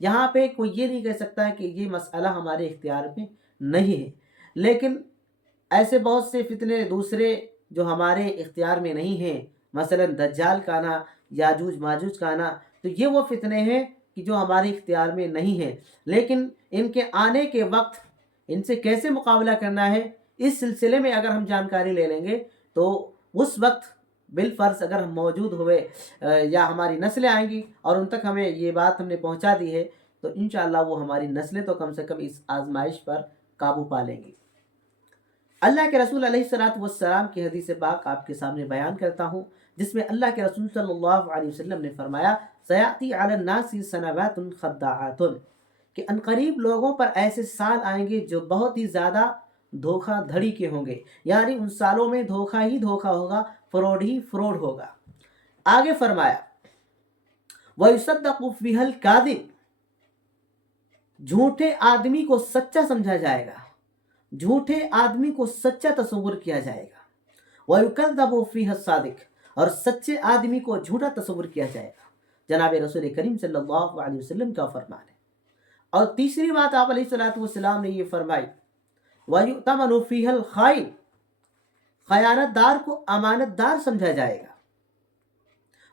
یہاں پہ کوئی یہ نہیں کہہ سکتا ہے کہ یہ مسئلہ ہمارے اختیار میں نہیں ہے، لیکن ایسے بہت سے فتنے دوسرے جو ہمارے اختیار میں نہیں ہیں، مثلا دجال کا آنا، یاجوج ماجوج کا آنا، تو یہ وہ فتنے ہیں کہ جو ہمارے اختیار میں نہیں ہیں، لیکن ان کے آنے کے وقت ان سے کیسے مقابلہ کرنا ہے اس سلسلے میں اگر ہم جانکاری لے لیں گے تو اس وقت بالفرض اگر ہم موجود ہوئے یا ہماری نسلیں آئیں گی اور ان تک ہمیں یہ بات ہم نے پہنچا دی ہے تو انشاءاللہ وہ ہماری نسلیں تو کم سے کم اس آزمائش پر قابو پا لیں گی۔ اللہ کے رسول علیہ الصلوۃ والسلام کی حدیث پاک آپ کے سامنے بیان کرتا ہوں، جس میں اللہ کے رسول صلی اللہ علیہ وسلم نے فرمایا سیاتی علی الناس سنوات خداعات، کہ عنقریب لوگوں پر ایسے سال آئیں گے جو بہت ہی زیادہ دھوکہ دھڑی کے ہوں گے، یعنی ان سالوں میں دھوکہ ہی دھوکہ ہوگا، فراڈ ہی فراڈ ہوگا۔ آگے فرمایا وَيُصَدَّقُ فِيهَا الْكَاذِبُ، جھوٹے آدمی کو سچا سمجھا جائے گا، جھوٹے آدمی کو سچا تصور کیا جائے گا۔ وَيُكَذَّبُ فِيهَا الصَّادِقُ، اور سچے آدمی کو جھوٹا تصور کیا جائے گا۔ جناب رسول کریم صلی اللہ علیہ وسلم کا فرمان ہے۔ اور تیسری بات آپ علیہ الصلوۃ والسلام نے یہ فرمائی وَيُؤْتَمَنُ فِيهَا الْخَائِنُ، خیانت دار کو امانت دار سمجھا جائے گا۔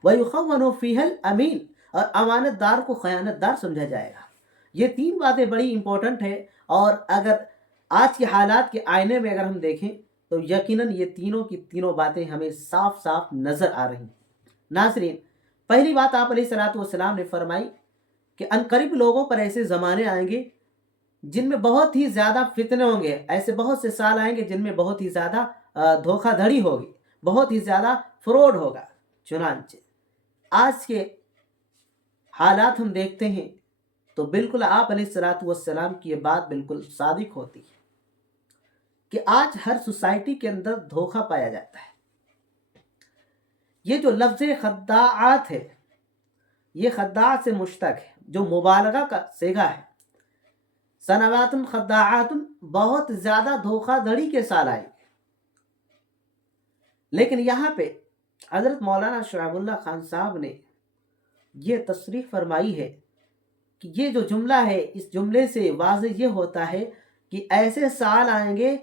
وَيُخَوَّنُ فِيهَا الْأَمِينُ، اور امانت دار کو خیانت دار سمجھا جائے گا۔ یہ تین باتیں بڑی امپورٹنٹ ہیں، اور اگر آج کے حالات کے آئینے میں اگر ہم دیکھیں تو یقیناً یہ تینوں کی تینوں باتیں ہمیں صاف صاف نظر آ رہی ہیں۔ ناظرین، پہلی بات آپ علیہ الصلوۃ والسلام نے فرمائی کہ عنقریب لوگوں پر ایسے زمانے آئیں گے جن میں بہت ہی زیادہ فتنے ہوں گے، ایسے بہت سے سال آئیں گے جن میں بہت ہی زیادہ دھوکہ دھڑی ہوگی، بہت ہی زیادہ فراڈ ہوگا۔ چنانچہ آج کے حالات ہم دیکھتے ہیں تو بالکل آپ علیہ الصلوۃ والسلام کی یہ بات بالکل صادق ہوتی ہے کہ آج ہر سوسائٹی کے اندر دھوکہ پایا جاتا ہے۔ یہ جو لفظ خداعات ہے یہ خداع سے مشتق ہے، جو مبالغہ کا صیغہ ہے۔ سنوات خداعات، بہت زیادہ دھوکہ دھڑی کے سال آئے، لیکن یہاں پہ حضرت مولانا شعیب اللہ خان صاحب نے یہ تصریح فرمائی ہے کہ یہ جو جملہ ہے اس جملے سے واضح یہ ہوتا ہے کہ ایسے سال آئیں گے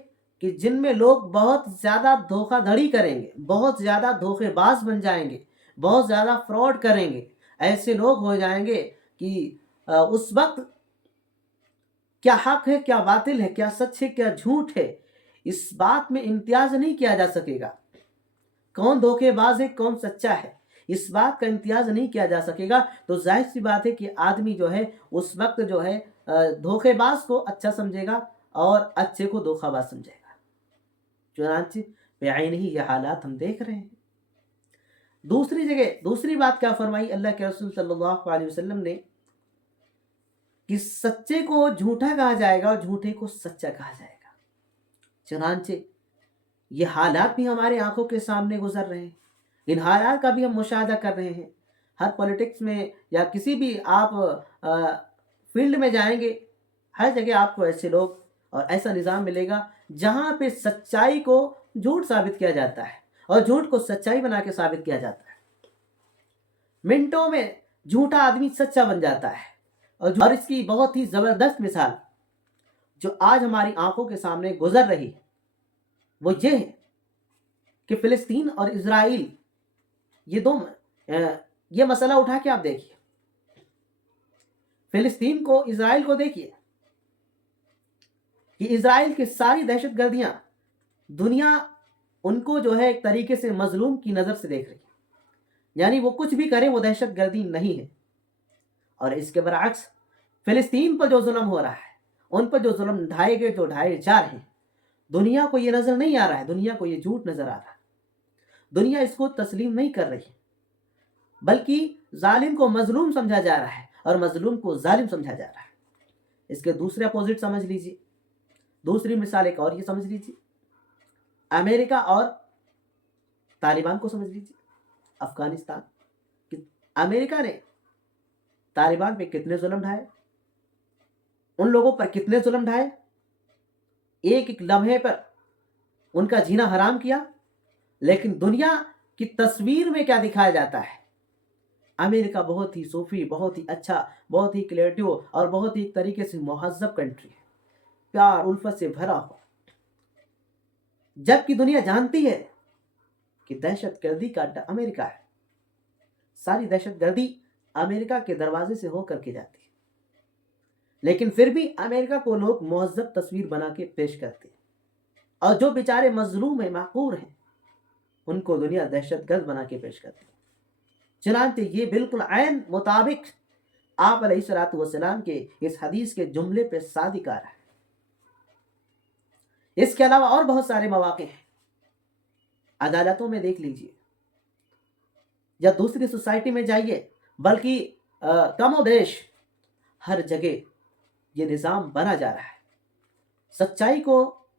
کہ جن میں لوگ بہت زیادہ دھوکہ دھڑی کریں گے، بہت زیادہ دھوکے باز بن جائیں گے، بہت زیادہ فراڈ کریں گے۔ ایسے لوگ ہو جائیں گے کہ اس وقت کیا حق ہے کیا باطل ہے، کیا سچ ہے کیا جھوٹ ہے، اس بات میں امتیاز نہیں کیا جا سکے گا۔ کون دھوکے باز ہے کون سچا ہے، اس بات کا امتیاز نہیں کیا جا سکے گا۔ تو ظاہر سی بات ہے کہ آدمی جو ہے اس وقت جو ہے دھوکے باز کو اچھا سمجھے گا اور اچھے کو دھوکہ باز سمجھے گا۔ چنانچہ بعین ہی یہ حالات ہم دیکھ رہے ہیں۔ دوسری جگہ دوسری بات کیا فرمائی اللہ کے رسول صلی اللہ علیہ وسلم نے کہ سچے کو جھوٹا کہا جائے گا اور جھوٹے کو سچا کہا جائے گا۔ چنانچہ یہ حالات بھی ہمارے آنکھوں کے سامنے گزر رہے ہیں، ان حالات کا بھی ہم مشاہدہ کر رہے ہیں۔ ہر پولیٹکس میں یا کسی بھی آپ فیلڈ میں جائیں گے، ہر جگہ آپ کو ایسے لوگ اور ایسا نظام ملے گا جہاں پہ سچائی کو جھوٹ ثابت کیا جاتا ہے اور جھوٹ کو سچائی بنا کے ثابت کیا جاتا ہے۔ منٹوں میں جھوٹا آدمی سچا بن جاتا ہے، اور اس کی بہت ہی زبردست مثال جو آج ہماری آنکھوں کے سامنے گزر رہی ہے وہ یہ ہے کہ فلسطین اور اسرائیل یہ مسئلہ اٹھا کے آپ دیکھیے، فلسطین کو اسرائیل کو دیکھیے کہ اسرائیل کی ساری دہشت گردیاں دنیا ان کو جو ہے ایک طریقے سے مظلوم کی نظر سے دیکھ رہی ہے، یعنی وہ کچھ بھی کریں وہ دہشت گردی نہیں ہے۔ اور اس کے برعکس فلسطین پر جو ظلم ہو رہا ہے، ان پر جو ظلم ڈھائے گئے جو ڈھائے جا رہے ہیں، دنیا کو یہ نظر نہیں آ رہا ہے، دنیا کو یہ جھوٹ نظر آ رہا ہے، دنیا اس کو تسلیم نہیں کر رہی، بلکہ ظالم کو مظلوم سمجھا جا رہا ہے اور مظلوم کو ظالم سمجھا جا رہا ہے۔ اس کے دوسرے اپوزٹ سمجھ لیجیے، دوسری مثال ایک اور یہ سمجھ لیجیے، امریکہ اور طالبان کو سمجھ لیجیے۔ افغانستان، امریکہ نے طالبان پہ کتنے ظلم ڈھائے، ان لوگوں پر کتنے ظلم ڈھائے، ایک ایک لمحے پر ان کا جینا حرام کیا، لیکن دنیا کی تصویر میں کیا دکھایا جاتا ہے امریکہ بہت ہی صوفی، بہت ہی اچھا، بہت ہی کریٹو اور بہت ہی ایک طریقے سے مہذب کنٹری ہے، پیار الفت سے بھرا ہوا، جبکہ دنیا جانتی ہے کہ دہشت گردی کا اڈا امریکہ ہے، ساری دہشت گردی امریکہ کے دروازے سے ہو کر کے جاتی ہے، لیکن پھر بھی امریکہ کو لوگ مہذب تصویر بنا کے پیش کرتے ہیں، اور جو بیچارے مظلوم ہیں، محقور ہیں، ان کو دنیا دہشت گرد بنا کے پیش کرتی ہے۔ چنانچہ یہ بالکل عین مطابق آپ علیہ الصلوۃ والسلام کے اس حدیث کے جملے پہ صادق آ رہا ہے۔ اس کے علاوہ اور بہت سارے مواقع ہیں، عدالتوں میں دیکھ لیجئے یا دوسری سوسائٹی میں جائیے، بلکہ کم و بیش ہر جگہ یہ نظام بنا جا رہا ہے، سچائی کو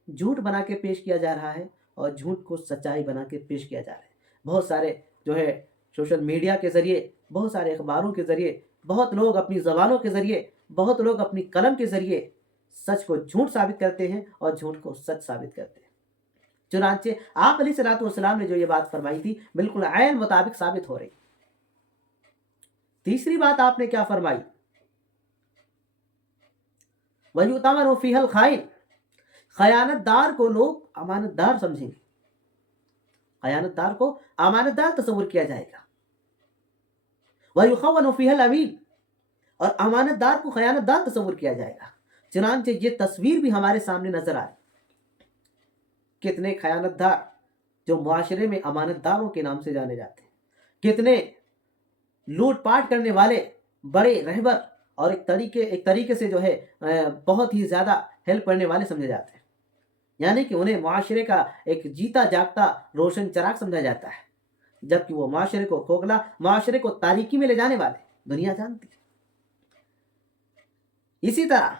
جھوٹ بنا کے پیش کیا جا رہا ہے اور جھوٹ کو سچائی بنا کے پیش کیا جا رہا ہے۔ بہت سارے جو ہے سوشل میڈیا کے ذریعے، بہت سارے اخباروں کے ذریعے، بہت لوگ اپنی زبانوں کے ذریعے، بہت لوگ اپنی قلم کے ذریعے سچ کو جھوٹ ثابت کرتے ہیں اور جھوٹ کو سچ ثابت کرتے ہیں۔ چنانچہ آپ علیہ الصلوۃ والسلام نے جو یہ بات فرمائی تھی بالکل عین مطابق ثابت ہو رہی۔ تیسری بات آپ نے کیا فرمائی؟ وَيُؤْتَمَنُ فِيهَا الْخَائِنُ، خیانت دار کو لوگ امانت دار سمجھیں گے، خیانت دار کو امانت دار تصور کیا جائے گا۔ وَيُخَوَّنُ فِيهَا الْأَمِينُ، اور امانت دار کو خیانت دار تصور کیا جائے گا۔ چنانچہ یہ تصویر بھی ہمارے سامنے نظر آئے، کتنے خیانت دار جو معاشرے میں امانت داروں کے نام سے جانے جاتے ہیں، کتنے لوٹ پاٹ کرنے والے بڑے رہبر اور ایک طریقے سے جو ہے بہت ہی زیادہ ہیلپ کرنے والے سمجھے جاتے ہیں، یعنی کہ انہیں معاشرے کا ایک جیتا جاگتا روشن چراغ سمجھا جاتا ہے، جبکہ وہ معاشرے کو کھوکھلا، معاشرے کو تاریکی میں لے جانے والے دنیا جانتی ہے۔ اسی طرح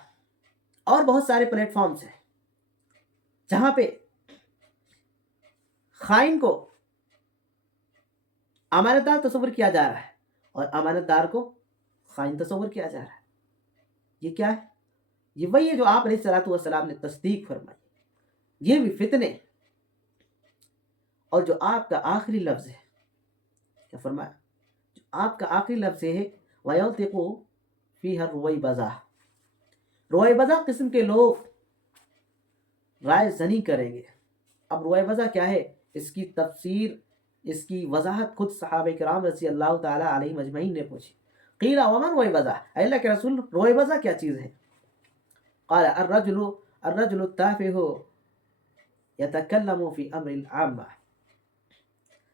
اور بہت سارے پلیٹ فارمز ہیں جہاں پہ خائن کو امانت دار تصور کیا جا رہا ہے اور امانت دار کو خائن تصور کیا جا رہا ہے۔ یہ کیا ہے؟ یہ وہی ہے جو آپ علیہ الصلوۃ والسلام نے تصدیق فرمائی، یہ بھی فتنے۔ اور جو آپ کا آخری لفظ ہے، کیا فرمایا؟ جو آپ کا آخری لفظ ہے وَيَنْطِقُ فِيهَا الرُّوَيْبَضَةُ، رویبضہ قسم کے لوگ رائے زنی کریں گے۔ اب رویبضہ کیا ہے، اس کی تفسیر، اس کی وضاحت خود صحابہ کرام رضی اللہ تعالی علیہم اجمعین نے پوچھی۔ قیل ومن رویبضہ، اے اللہ کے رسول رویبضہ کیا چیز ہے؟ قال الرجل التافہ یتکلم فی امر العامہ،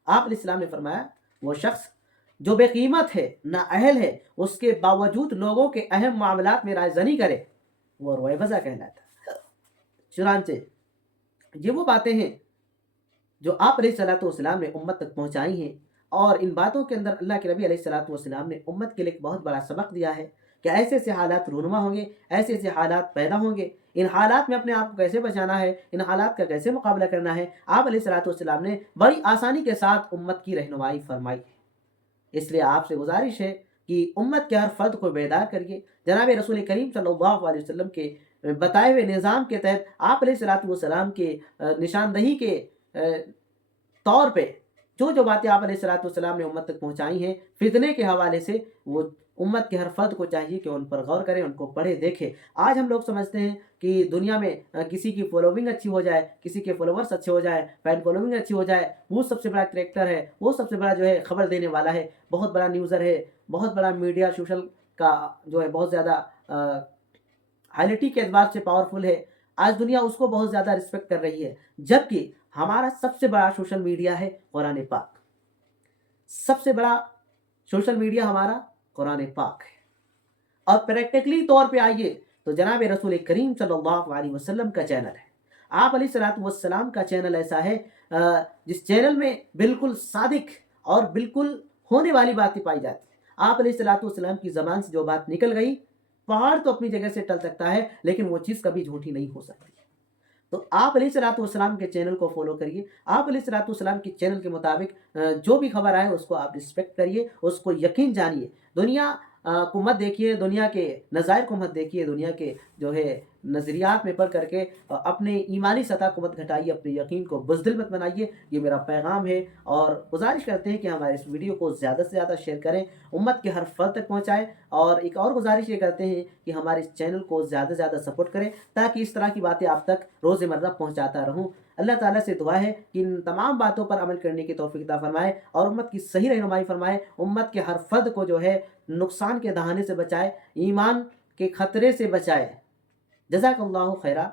آپ علیہ السلام نے فرمایا وہ شخص جو بے قیمت ہے، نااہل ہے، اس کے باوجود لوگوں کے اہم معاملات میں رائے زنی کرے، وہ رویبضہ کہلاتا ہے۔ چنانچہ یہ وہ باتیں ہیں جو آپ علیہ الصلوۃ والسلام نے امت تک پہنچائی ہیں، اور ان باتوں کے اندر اللہ کے نبی علیہ الصلوۃ والسلام نے امت کے لیے ایک بہت بڑا سبق دیا ہے کہ ایسے ایسے حالات رونما ہوں گے، ایسے ایسے حالات پیدا ہوں گے، ان حالات میں اپنے آپ کو کیسے بچانا ہے، ان حالات کا کیسے مقابلہ کرنا ہے، آپ علیہ الصلوۃ والسلام نے بڑی آسانی کے ساتھ امت کی رہنمائی فرمائی ہے۔ اس لیے آپ سے گزارش ہے کہ امت کے ہر فرد کو بیدار کریے، جناب رسول کریم صلی اللہ علیہ وسلم کے بتائے ہوئے نظام کے تحت آپ علیہ الصلوۃ والسلام کے نشاندہی کے طور پہ جو باتیں آپ علیہ الصلوۃ والسلام نے امت تک پہنچائی ہیں فتنے کے حوالے سے، وہ امت کے ہر فرد کو چاہیے کہ ان پر غور کریں، ان کو پڑھے دیکھیں۔ آج ہم لوگ سمجھتے ہیں کہ دنیا میں کسی کی فالوونگ اچھی ہو جائے، کسی کے فالوورس اچھے ہو جائے، فین فالوونگ اچھی ہو جائے، وہ سب سے بڑا کریکٹر ہے، وہ سب سے بڑا جو ہے خبر دینے والا ہے، بہت بڑا نیوزر ہے، بہت بڑا میڈیا سوشل کا جو ہے بہت زیادہ ہائیلٹی کے اعتبار سے پاورفل ہے۔ آج دنیا اس کو بہت زیادہ رسپیکٹ کر رہی ہے، جبکہ ہمارا سب سے بڑا سوشل میڈیا ہے قرآن پاک، سب سے بڑا سوشل میڈیا ہمارا قرآن پاک ہے۔ اور پریکٹیکلی طور پہ آئیے تو جناب رسول کریم صلی اللہ علیہ وسلم کا چینل ہے، آپ علیہ الصلوۃ والسلام کا چینل ایسا ہے جس چینل میں بالکل صادق اور بالکل ہونے والی باتیں پائی جاتی ہیں۔ آپ علیہ الصلوۃ والسلام کی زبان سے جو بات نکل گئی، پہاڑ تو اپنی جگہ سے ٹل سکتا ہے لیکن وہ چیز کبھی جھوٹی نہیں ہو سکتی۔ تو آپ علیہ الصلوۃ والسلام کے چینل کو فالو کریے، آپ علیہ الصلوۃ والسلام کے چینل کے مطابق جو بھی خبر آئے اس کو آپ رسپیکٹ کریے، اس کو یقین جانیے۔ دنیا کو مت دیکھیے، دنیا کے نظائر کو مت دیکھیے، دنیا کے جو ہے نظریات میں پڑھ کر کے اپنے ایمانی سطح کو مت گھٹائیے، اپنے یقین کو بزدل مت بنائیے، یہ میرا پیغام ہے۔ اور گزارش کرتے ہیں کہ ہمارے اس ویڈیو کو زیادہ سے زیادہ شیئر کریں، امت کے ہر فرد تک پہنچائیں، اور ایک اور گزارش یہ کرتے ہیں کہ ہمارے اس چینل کو زیادہ سے زیادہ سپورٹ کریں تاکہ اس طرح کی باتیں آپ تک روز مرہ پہنچاتا رہوں۔ اللہ تعالیٰ سے دعا ہے کہ ان تمام باتوں پر عمل کرنے کی توفیق عطا فرمائے اور امت کی صحیح رہنمائی فرمائے، امت کے ہر فرد کو جو ہے نقصان کے دہانے سے بچائے، ایمان کے خطرے سے بچائے۔ جزاک اللہ خیرہ۔